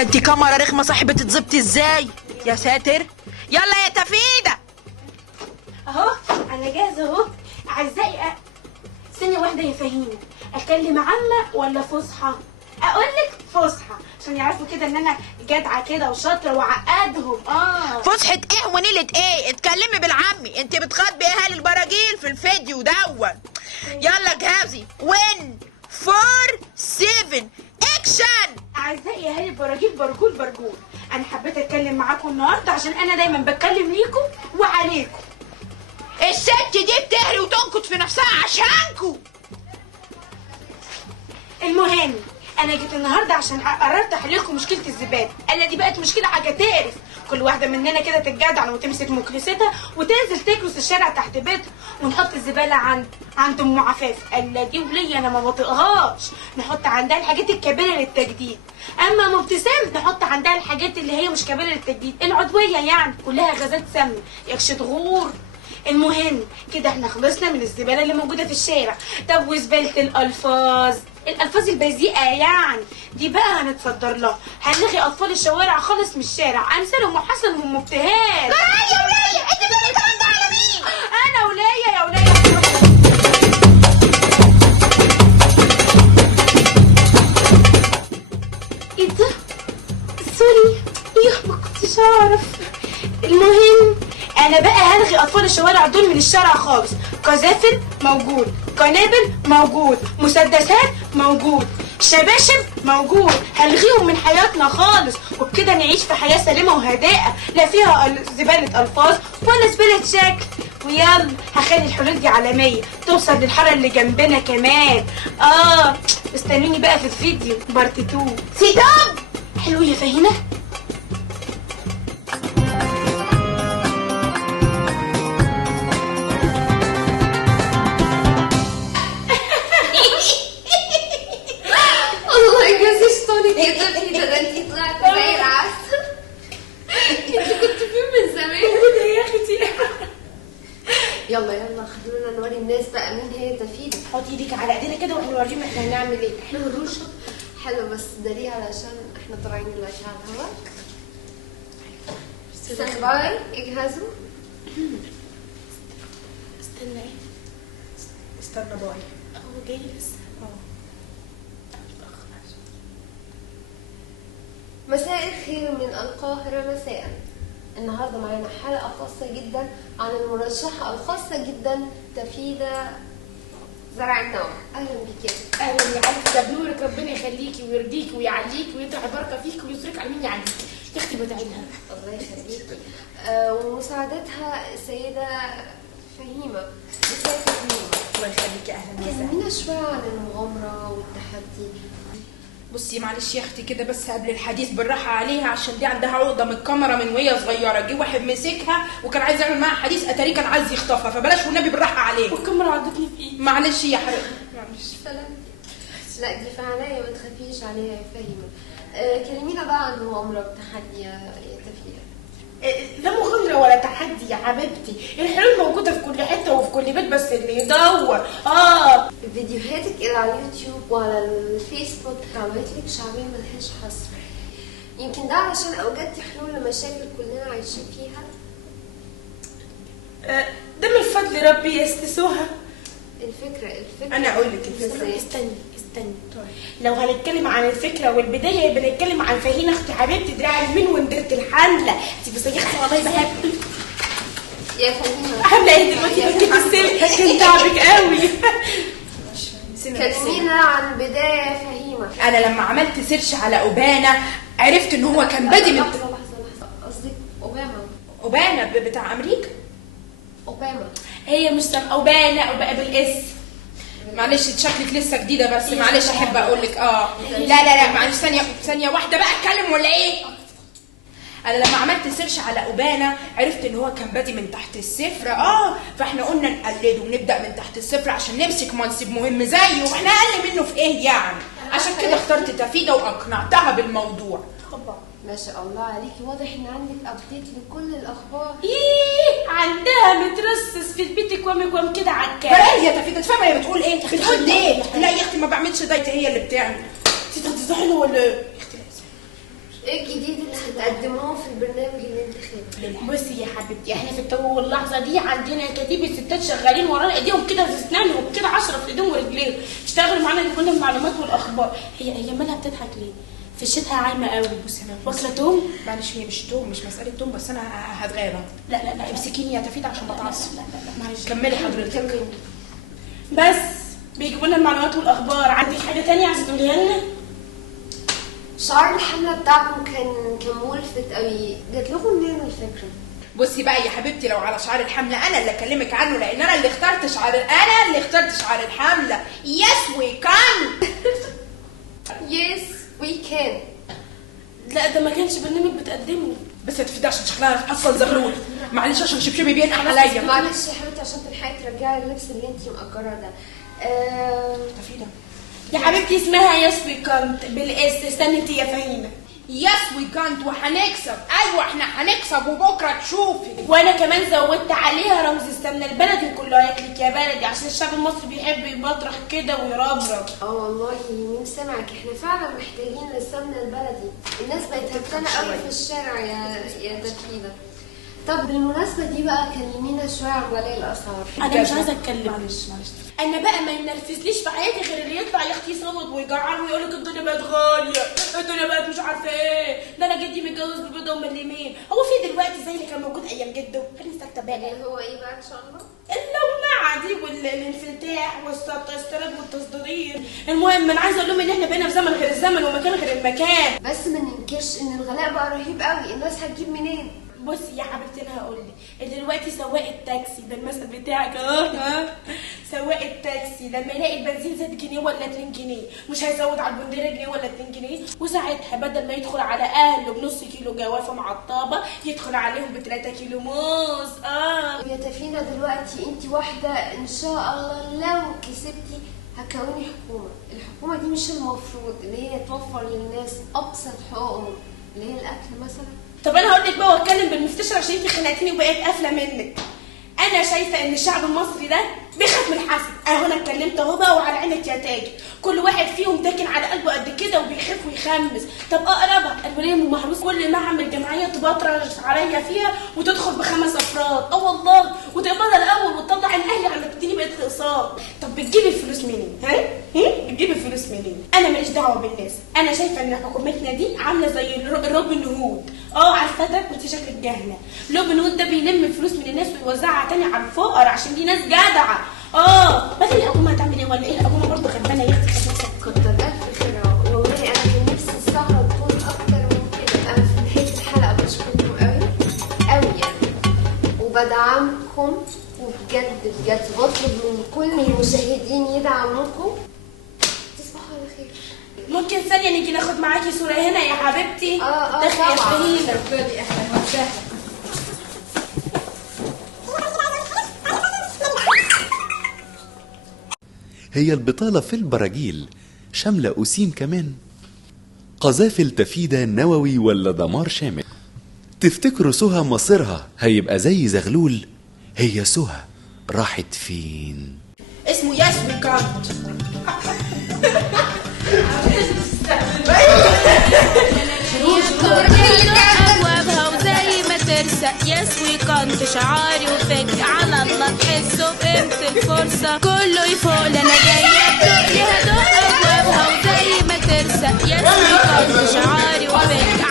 ده انت كاميرا رخمه صاحبي، بتتظبطي ازاي؟ يا ساتر. يلا يا تفيده. اهو انا جاهزه اهو. اعزائي ثانيه واحده يا فهيمه، اكلم عامه ولا فصحى؟ اقول لك فصحى عشان يعرفوا كده ان انا جدعه كده وشاطره وعقدهم. فصحة ايه ونيلة ايه؟ اتكلمي بالعامي، انت بتخاطبي اهالي البراجيل في الفيديو دون. يلا جهزي. 1 4 7 اكشن. اعزائي اهالي البراجيل، برجول انا حبيت اتكلم معاكم النهارده عشان انا دايما بتكلم ليكم وعليكم. الست دي بتهري وتنكت في نفسها عشانكو. المهم انا جيت النهارده عشان قررت احل لكم مشكله الزباله. الا دي بقت مشكله هتقرف. كل واحده مننا كده تتجدع وتمسك مكنستها وتنزل تكنس الشارع تحت بيتها، ونحط الزباله عند ام عفاف. الا دي وليا انا ما بطيقهاش. نحط عندها الحاجات الكبيره للتجديد، اما ام ابتسام نحط عندها الحاجات اللي هي مش كبيره للتجديد، العضويه يعني كلها غازات سامه يكش تغور. المهم كده احنا خلصنا من الزباله اللي موجوده في الشارع. طب وزباله الالفاظ البذيئه يعني دي بقى هنتصدر لها. هنلغي اطفال الشوارع خالص من الشارع، امثالهم حسن وام ابتهال. لا يا ولية، انت بتقولي الكلام ده على مين؟ انا وليا يا وليا. ايه ده؟ سوري، ما كنتش اعرف. المهم انا بقى هلغي اطفال الشوارع دول من الشارع خالص. قذافل موجود، قنابل موجود، مسدسات موجود، شباشب موجود. هلغيهم من حياتنا خالص، وبكده نعيش في حياه سليمه وهداءه لا فيها زباله الفاظ ولا زباله شكل. ويلا هخلي الحلول دي عالميه توصل للحاره اللي جنبنا كمان. استنوني بقى في الفيديو بارت 2. سيداب حلو يا فهيمه. يلا خلونا نوري الناس بقى مين هي تفيدة. حطي ايديك على ايدينا كده واحنا نوريهم احنا هنعمل ايه. حلو الروشة حلو، بس داري علشان احنا طالعين دلوقتي على الهواء. ستاند باي، اجهزوا. استنى ايه؟ استنى باي. هو جاي لسه. مساء الخير من القاهرة مساء. النهارده معانا حلقة خاصة جدا عن المرشحة الخاصة جدا تفيدة زرع النوى. اهلا بيكي. اهلا يا علي، ده بنورك، ربنا يخليكي ويرضيكي ويعليكي ويطرح بركه فيك ويصرك على مين يعليكي. يا اختي بدعي لها. الله يخليكي. ومساعدتها السيدة فهيمة. ازيك يا فهيمة؟ الله يخليكي. اهلا وسهلا. كلمينا شوية عن المغامرة والتحدي. بصي معلش يا اختي كده بس قبل الحديث بالراحه عليها، عشان دي عندها عقده من الكاميرا من وهي صغيره. جه واحد مسكها وكان عايز يعمل معاها حديث، اتاريه كان عايز يخطفها، فبلاش والنبي بالراحه عليها. والكاميرا عضتني في ايدي. معلش يا حبيبتي معلش. سلام. لا دي في عناية، ما تخافيش عليها يا فهيمة. كلمينا بقى عن المغامرة والتحدي يا تفيدة. لا مغامرة ولا تحدي يا حبيبتي، الحلول موجودة في كل حتة وفي كل بيت بس اللي يدور. فيديوهاتك اللي على اليوتيوب وعلى الفيسبوك قناتك شعبية ملهاش حصر. يمكن ده علشان اوجدتي حلول لمشاكل كلنا عايشين فيها. ده من فضل ربي يا استسوها. الفكرة انا اقول لك الفكرة. استني لو هنتكلم عن الفكرة والبداية يبقى نتكلم عن فهيمة اختي حبيبتي دراع اليمين وندرة الحنلة. انت بس يا اختي والله بحبك يا فهيمة. عاملة ايه دلوقتي؟ بكيت السلك كان تعبك قوي. كلمينا عن بداية يا فهيمة. انا لما عملت سيرش على اوبانا عرفت ان هو كان بادي من لحظة قصدك اوباما بتاع امريكا. اوباما هي مش سامعة اوبانا بالاس. معلش شكلك لسه جديده بس معلش احب اقول لك لا معلش ثانيه واحده بقى اتكلم ولا ايه؟ انا لما عملت سيرش على اوبانا عرفت ان هو كان بادي من تحت الصفر. فاحنا قلنا نقلده ونبدا من تحت الصفر عشان نمسك منصب مهم زيه، واحنا اقل منه في ايه يعني؟ عشان كده اخترت تفيدة واقنعتها بالموضوع. ما شاء الله عليكي، واضح ان عندك ابديت لكل الاخبار. عندها مترصص في البيت كوام كده على الكلام. ايه يا تفيدة تفهمي هي بتقول ايه؟ بتقول ايه؟ لا يا اختي ما بعملش دايت، هي اللي بتعمل. انت هتفضحيني ولا ايه؟ ايه الجديد اللي هتقدموه في البرنامج الانتخابي؟ بصي يا حبيبتي، احنا في التو واللحظه دي عندنا كتيب الستات شغالين ورانا ايديهم كده في اسنانهم كده 10 في ايديهم ورجليهم، اشتغلوا معانا يجيبوا لنا المعلومات والاخبار. هي مالها بتضحك ليه؟ في الشتاء عايمه قوي. بصي انا واكله توم. معلش هي مش توم، مش مساله توم، بس انا هتغابى. لا امسكيني يا تفيدة عشان بتعصب. لا معلش. كملي حضرتك. بس بيجيبوا لنا المعلومات والاخبار. عندك حاجه تانية عايزه تقوليها لنا؟ شعار الحملة بتاعكم كان ملفت قوي، جات لكم منين الفكرة؟ بصي بقى يا حبيبتي، لو على شعار الحمله انا اللي اكلمك عنه، لان انا اللي اخترت شعار الحمله. يس وي كان. يس وي كان. لا ده ما كانش برنامج بتقدمه. بس يا تفيدة عشان شكلها اصلا زغلول. معلش عشان شبشبي بينقح عليا. معلش يا حبيبتي عشان تلحقي ترجعي اللبس اللي انتي مأجراه ده. تفيدة يا حبيبتي اسمها يس وي كانت بالاس. استني انت يا فهيمه. يس وي كانت وهنكسب. ايوه احنا هنكسب وبكره تشوفي. وانا كمان زودت عليها رمز السمنه البلدي كله هياكلك يا بلدي، عشان الشعب المصري بيحب يبطرخ كده ويربرب. والله مين سمعك، احنا فعلا محتاجين للسمنه البلدي. الناس بقت هفتانه قوي في الشارع يا تفيدة. طب بالمناسبه دي بقى كلمينا شويه عن غلاء الاسعار. انا مش عايزه اتكلم. معلش انا بقى ما ينرفزليش في حياتي غير اللي يطلع يا اختي يصوت ويجعر ويقول لك الدنيا بقت غاليه، الدنيا بقت مش عارفه ايه، ده انا جدي متجوز ببيضه ومليمين. هو في دلوقتي زي اللي كان موجود ايام جده؟ خليني ساكته بقى. اللي هو ايه بقى ان شاء الله؟ اللومعه دي والانفتاح والاستيراد والتصدير. المهم انا عايزه اقول لهم ان احنا بقينا في زمن غير الزمن ومكان غير المكان. بس ما ننكرش ان الغلاء بقى رهيب قوي، الناس هتجيب منين؟ بصي يا حبيبتي انا هقول لك، دلوقتي سواق التاكسي ده المثل بتاعك سواق التاكسي لما يلاقي البنزين زاد جنيه ولا 2 جنيه مش هيزود على البنديره جنيه ولا 2 جنيه، وساعتها بدل ما يدخل على اهله بنص كيلو جوافه معطبه يدخل عليهم ب3 كيلو موز. يا تفيدة دلوقتي انت واحده ان شاء الله لو كسبتي هتكوني حكومه. الحكومه دي مش المفروض اللي هي توفر للناس ابسط حقوقهم اللي هي الاكل مثلا؟ طب انا هقول لك بقى واتكلم بالمفتشر عشان انت خنقتيني وبقيت قافله منك. انا شايفه ان الشعب المصري ده بيخاف من الحسد. اهو انا اتكلمت اهو بقى وعلى عينك يا تاجر. كل واحد فيهم داكن على قلبه قد كده وبيخاف ويخمس. طب اقربها الوليه ام محروس كل ما اعمل جمعيه تبطرش عليا فيها وتدخل ب5 افراد. والله وتقبضها الاول وتطلع ان اهلي على تديني بقيت اقساط. طب بتجيبي الفلوس منين؟ بتجيبي الفلوس منين؟ انا ماليش دعوه بالناس. انا شايفه ان حكومتنا دي عامله زي روبن هود. عارفه ده وانت شكلك جاهله. روبن هود ده بيلم الفلوس من الناس ويوزعها تاني على الفقراء عشان دي ناس جدعه. بدل الحكومه هتعمل ايه ولا ايه؟ الحكومه برضه غلبانه يا اختي. كتر الف خيرها والله. انا كان نفسي السهره تكون اكتر من كده. انا في نهايه الحلقه بشكركم قوي قوي يعني، وبدعمكم وبجد بجد بطلب من كل المشاهدين يدعموكم. تصبحوا على خير. ممكن ثانيه نيجي ناخد معاكي صوره هنا يا حبيبتي؟ طبعا. يا فهيمه. اتفضلي اهلا وسهلا. هي البطالة في البراجيل شاملة أسيم كمان؟ قذافل تفيدة نووي ولا دمار شامل؟ تفتكروا سهى مصيرها هيبقى زي زغلول؟ هي سهى راحت فين؟ اسمه يس وي كانت. أبوابها وزي ما ترسى يس وي كانت شعاري وفكري على الله تحسوا بقيمة الفرصة كله يفوق لأنا جاية أدق ليها دق أبوابها وزي ما ترسى يس وي كانت شعاري وفكري